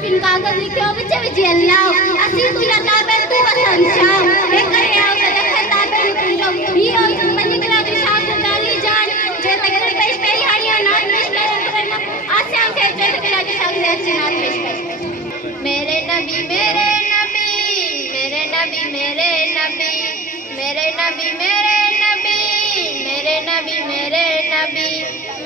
Fin कागज लिखियो विच विच अल्लाह असी तू अल्लाह बे तू असन शाम हे करे आओ ते देखता बे तुझो ही ओ पंजी कला की शाम दाली जान जे तक पेश पे हानिया ना पेश ले आसान के जे कला की शाम से अच्छी ना पेश मेरे नबी मेरे नबी मेरे नबी मेरे नबी मेरे नबी मेरे नबी मेरे नबी मेरे नबी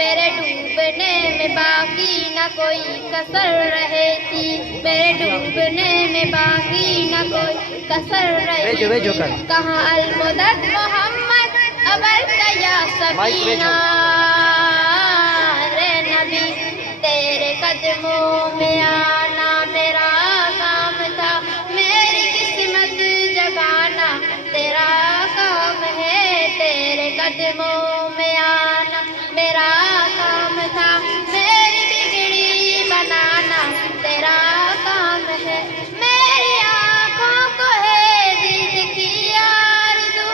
मेरे डूबने में बाकी न कोई कसर रहे थी मेरे डूबने में बाकी न कोई कसर रहे थी कहाँ अलमुदद मोहम्मद अबर कया सकीना रे नबी तेरे कदमों में आना मेरा काम था मेरी किस्मत जगाना तेरा काम है तेरे कदमों में आना मेरा काम था मेरी बिगड़ी बनाना तेरा काम है मेरी आँखों को है दीद की आरज़ू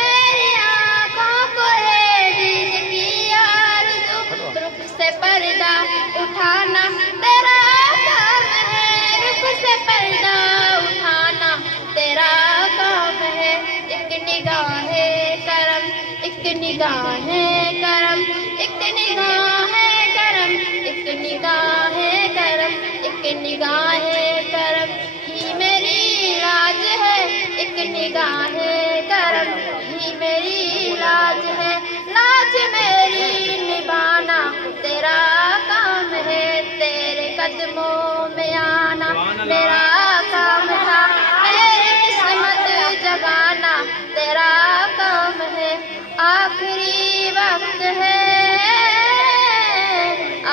मेरी आँखों को है दीद की आरज़ू रुख से पर्दा उठाना तेरा काम है रुख से पर्दा उठाना तेरा काम है एक निगाह करम एक निगाह करम एक निगाह करम एक निगाह करम एक निगाह करम ही मेरी लाज है एक निगाह करम ही मेरी लाज है लाज मेरी निभाना तेरा काम है तेरे कदमों में आना मेरा काम था मेरी किस्मत जगाना तेरा काम है आखिरी वक्त है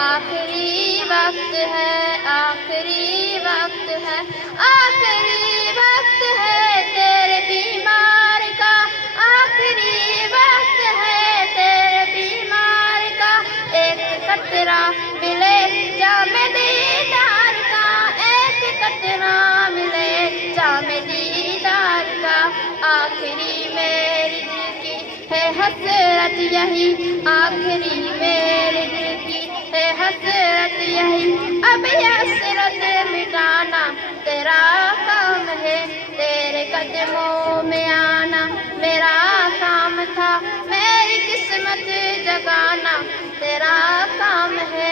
आखिरी वक्त है आखिरी वक्त है आखिरी वक्त है तेरे बीमार का आखिरी वक्त है तेरे बीमार का एक कतरा मिले जामे दीदार का एक कतरा मिले जामे दीदार का आखिरी मेरी दिल की है हसरत यही आखिरी मेरे दिल की है हसरत यही अब ये हसरत मिटाना तेरा काम है तेरे कदमों में आना मेरा काम था मेरी किस्मत जगाना तेरा काम है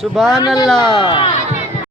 सुभान अल्लाह।